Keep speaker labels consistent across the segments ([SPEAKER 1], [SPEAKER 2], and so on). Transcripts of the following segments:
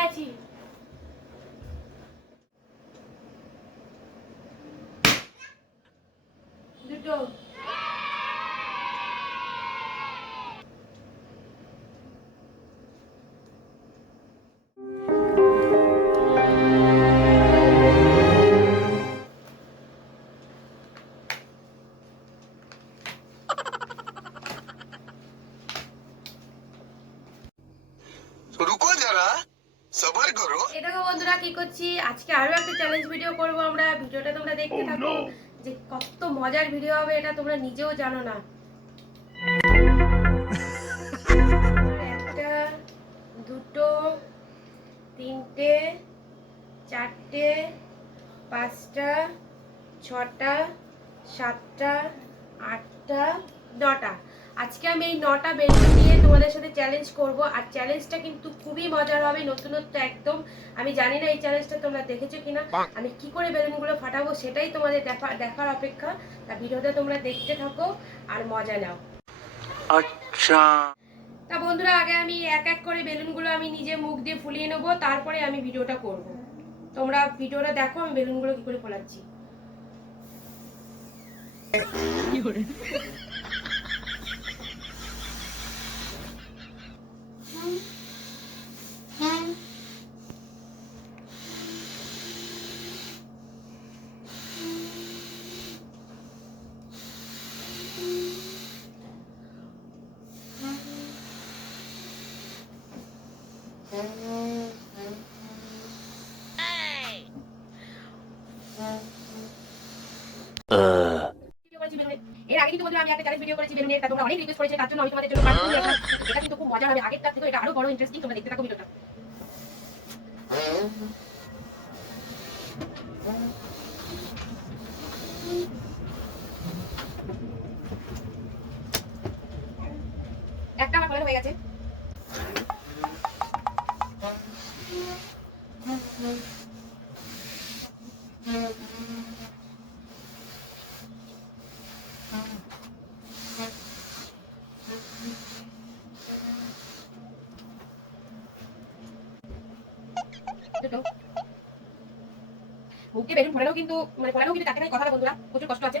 [SPEAKER 1] গেছি তোমরা নিজেও জানো না। একটা দুটো তিনটে চারটে পাঁচটা ছটা সাতটা আটটা নটা। আজকে আমি এই নটা বেলুন নিয়ে তোমাদের সাথে চ্যালেঞ্জ করব। আর চ্যালেঞ্জটা কিন্তু খুবই মজার হবে নতুনত্ব একদম। আমি জানি না এই চ্যালেঞ্জটা তোমরা দেখেছ কিনা। আমি কি করে বেলুনগুলো ফাটাবো সেটাই তোমাদের দেখা দেখার অপেক্ষা। তা ভিডিওটা তোমরা দেখতে থাকো আর মজা নাও।
[SPEAKER 2] আচ্ছা।
[SPEAKER 1] তা বন্ধুরা আগে আমি এক এক করে বেলুনগুলো আমি নিজে মুখ দিয়ে ফুলিয়ে নেব তারপরে আমি ভিডিওটা করব। তোমরা ভিডিওটা দেখো আমি বেলুনগুলো কি করে ফোলাচ্ছি। এর আগে কিন্তু আমি একটা চ্যালেঞ্জ ভিডিও করেছি বেলুনের, তা তোমরা অনেক রিকোয়েস্ট করেছে তার জন্য আমি। এটা খুব মজা হবে, আগেরটার থেকে এটা আরও বড় ইন্টারেস্টিং তোমরা একটা আমার হয়ে গেছে মুখে বেলুন ফোলালেও কিন্তু মানে ফোলালেও কিন্তু চারটে কথা না বন্ধুরা প্রচুর কষ্ট আছে।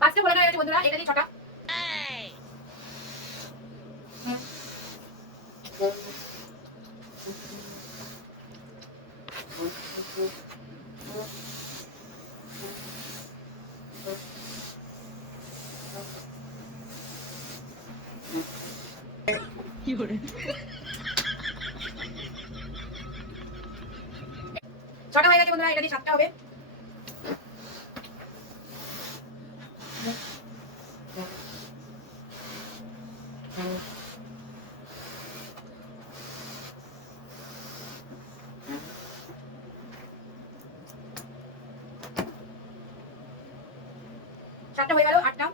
[SPEAKER 1] পাঁচটা ফোলানো হয়ে গেছে বন্ধুরা এটা দিয়ে ছটা। ছটা হয়ে গেছে বন্ধুরা এটা দিয়ে সাতটা হবে। সাতটা হয়ে গেল আটটা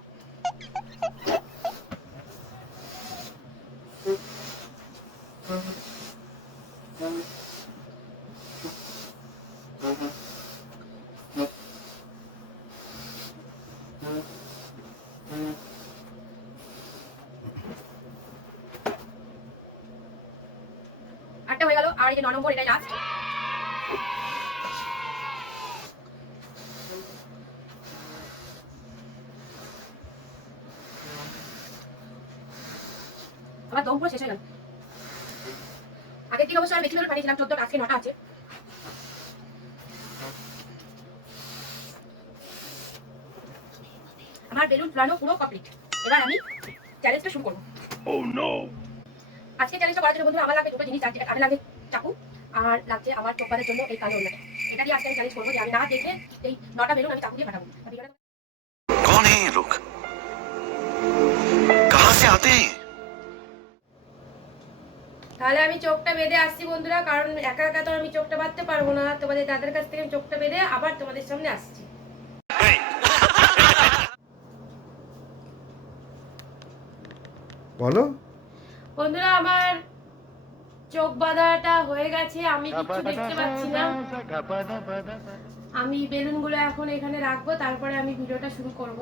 [SPEAKER 1] আটটা হয়ে গেল আর এই যে ন নম্বর এটাই লাস্ট আমার দম পুরো শেষ হয়ে গেল আগের দিন অবশ্য আর বেশি বেলুন পাঠিয়েছিলাম চোদ্দ আজকে নটা আছে আমার বেলুন ফুলানো পুরো কমপ্লিট এবার আমি চ্যালেঞ্জটা শুরু করবো আজকে চ্যালেঞ্জটা করার জন্য বন্ধুরা আমার লাগবে দুটো জিনিস লাগছে আগে লাগে চাকু আর লাগছে আমার চোপারের জন্য এই কালো ওড়নাটা এটা দিয়ে আজকে আমি চ্যালেঞ্জ করবো যে আমি না দেখে এই নটা বেলুন আমি চাকু দিয়ে ফাটাবো আর ভিডিওটা
[SPEAKER 2] कौन है ये लोग कहाँ से आते हैं
[SPEAKER 1] তাহলে আমি চোখটা বেঁধে আসছি বন্ধুরা কারণ একা একা তো আমি চোখটা বাঁধতে পারব না। তোমাদের দাদার কাছ থেকে আমি চোখটা বেঁধে আবার তোমাদের সামনে আসছি।
[SPEAKER 3] বলো।
[SPEAKER 1] বন্ধুরা আমার চোখ বাঁধাটা হয়ে গেছে আমি কিছু দেখতে পাচ্ছি না। আমি বেলুনগুলো এখন এখানে রাখব তারপরে আমি ভিডিওটা শুরু করব।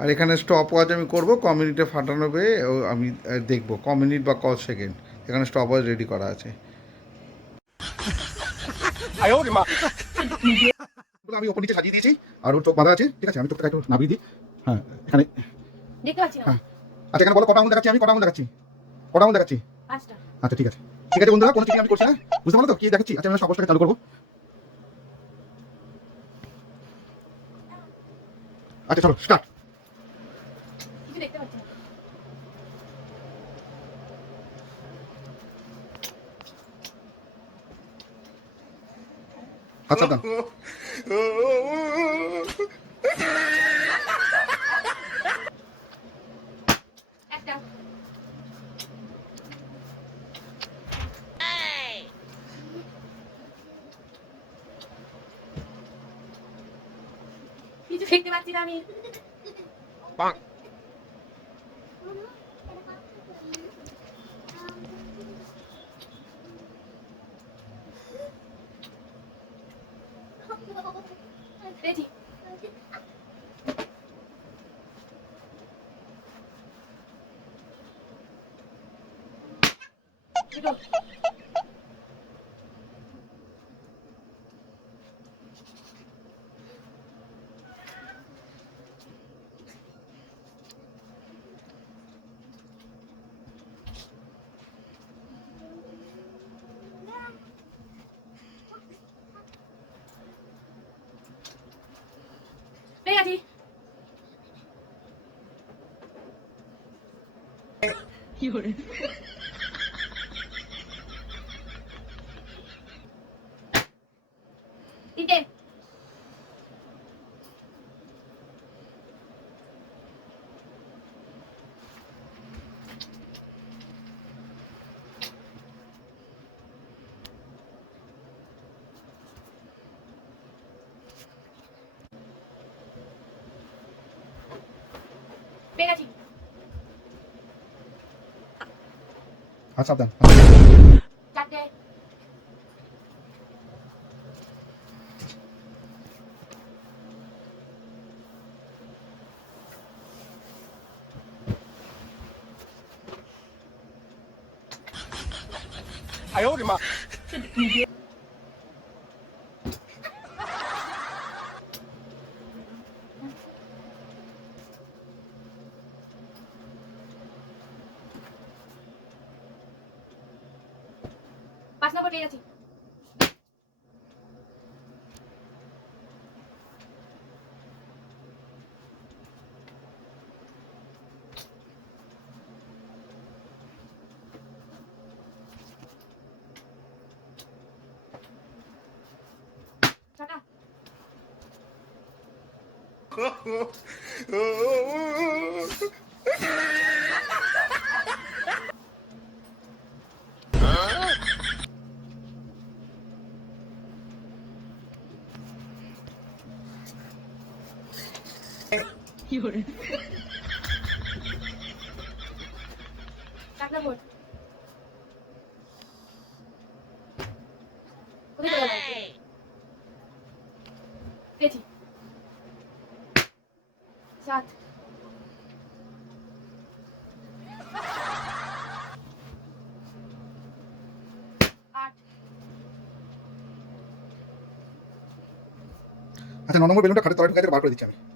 [SPEAKER 3] আর এখানে স্টপ ওয়াচ আমি করব ক মিনিটে ফাটানো ও আমি দেখব। ক মিনিট বা ক সেকেন্ড। এখানে স্টপ ওয়াচ রেডি করা আছে। আমি ওপর নিচে সাজিয়ে দিয়েছি আর ওর চোখ বাঁধা আছে। ঠিক আছে আমি চোখটা একটু নামিয়ে দিই। হ্যাঁ এখানে।
[SPEAKER 1] দেখতে পাচ্ছি
[SPEAKER 3] হ্যাঁ। আচ্ছা এখানে বলো কটা আঙুল দেখাচ্ছি আমি? কটা আঙুল দেখাচ্ছি? কটা আঙুল দেখাচ্ছি? আচ্ছা ঠিক আছে। ঠিক আছে বন্ধুরা কোনো চিঠি আমি করছি না। বুঝতে পারল তো? কি দেখাচ্ছি? আচ্ছা আমি সবটাকে চালু করব। আচ্ছা চলো স্টার্ট
[SPEAKER 1] কিছু দেখতে পাচ্ছি না
[SPEAKER 3] হাত সাবধান
[SPEAKER 1] একটা কিছু দেখতে পাচ্ছি না আমি দুটো পেয়ে গেছি তিনটে পেয়ে গেছি
[SPEAKER 3] হাত সাবধান
[SPEAKER 1] চারটে পাঁচ নম্বর পেয়ে গেছি ছটা চার সাত। আট।
[SPEAKER 3] আচ্ছা ন নম্বর বেলুনটা খাটের তলায় বার করে দিচ্ছি আমি।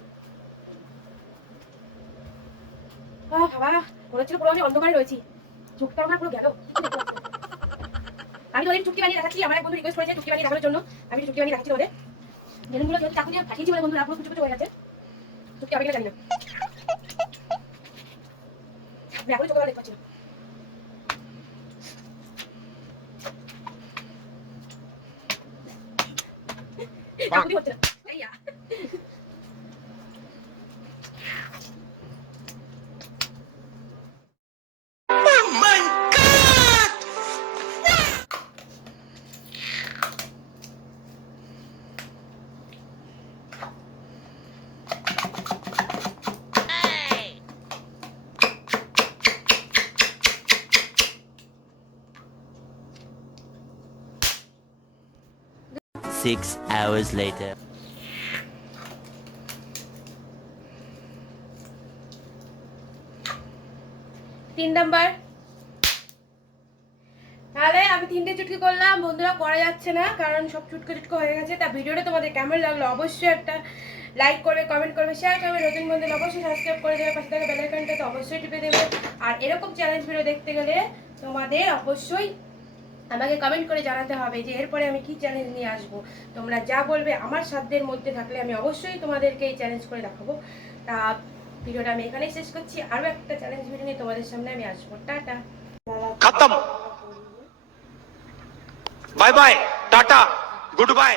[SPEAKER 1] বাবা, মনে হচ্ছিল পুরো আমি অন্ধকারে রয়েছি। আমি তোদের চুক্তি বানিয়ে দেখাচ্ছি, আমার এক বন্ধু রিকোয়েস্ট করেছে চুক্তি বানিয়ে দেখানোর জন্য। আমি চুক্তি বানিয়ে দেখাচ্ছি তোদের বেলুনগুলো যেহেতু চাকু দিয়ে ফাটিয়েছি বলে বন্ধুরা পুরো কুচু হয়ে গেছে। চুক্তি কিনা জানি না। আমি এখনই চোখে দেখতে পাচ্ছি না। চাকু দিয়ে হচ্ছে না।
[SPEAKER 4] Six hours later.
[SPEAKER 1] তিন নাম্বার। তাহলে আমি তিনটে চুটকি করলাম, বন্ধুরা করা যাচ্ছে না, কারণ সব চুটকো চুটকো হয়ে গেছে। তা ভিডিওটা তোমাদের কেমন লাগল অবশ্যই একটা লাইক করবে কমেন্ট করবে শেয়ার করবে নতুন বন্ধুদের অবশ্যই সাবস্ক্রাইব করে দেবে, পাশে থাকা বেলাইকনটা তো অবশ্যই টিপে দেবে। আর এরকম চ্যালেঞ্জ ভিডিও দেখতে গেলে তোমাদের অবশ্যই আমাকে কমেন্ট করে জানাতে হবে যে এরপরে আমি কি চ্যালেঞ্জ নিয়ে আসব। তোমরা যা বলবে আমার সাধ্যের মধ্যে থাকলে আমি অবশ্যই তোমাদেরকে এই চ্যালেঞ্জ করে দেখাবো। তা ভিডিওটা আমি এখানেই শেষ করছি। আরও একটা চ্যালেঞ্জ ভিডিও নিয়ে তোমাদের সামনে আমি আসব। টাটা।
[SPEAKER 2] খতম bye bye tata good bye